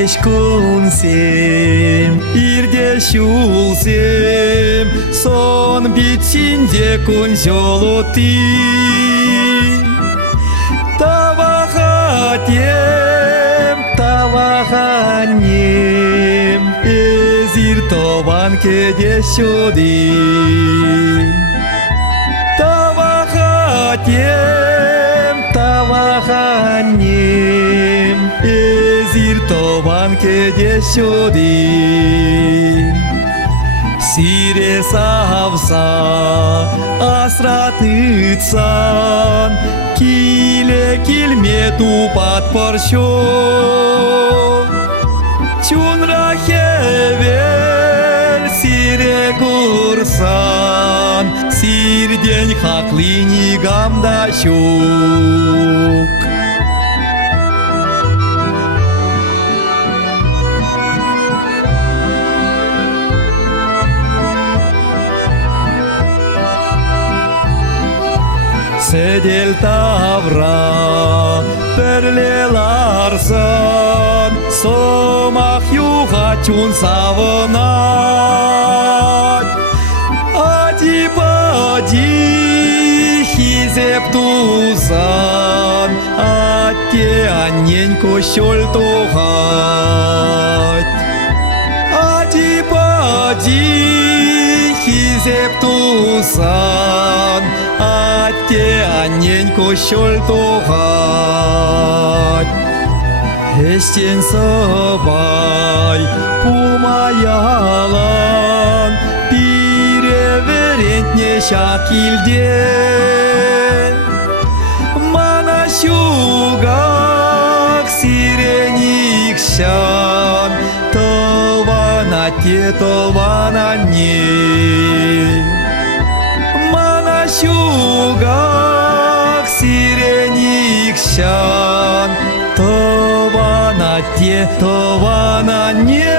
кеш күнсем, ирде шулсем, сон битсинде күн жолоты. Таваханем, эзир тобан кеде шоди. Таваханем, эзир тобан кеде шоди. Сире савса асратыцан, киле килме тупат поршо. Чунра хевел сире курсан, сирдень хаклини гамдашук. Седел тавра перлеларсан, сомах юхачун савынат. Ади-пади хизеп тузан, атте анненько шөл тухать. Ади-пади хизеп тузан, атте анненько шөл тухать. Эштен сабай пумаялан, пиреверентне шакилден. Мана шугак сиреникшан, толванатте толвананне. Мана шугак сиреникшан, тованатте товананне.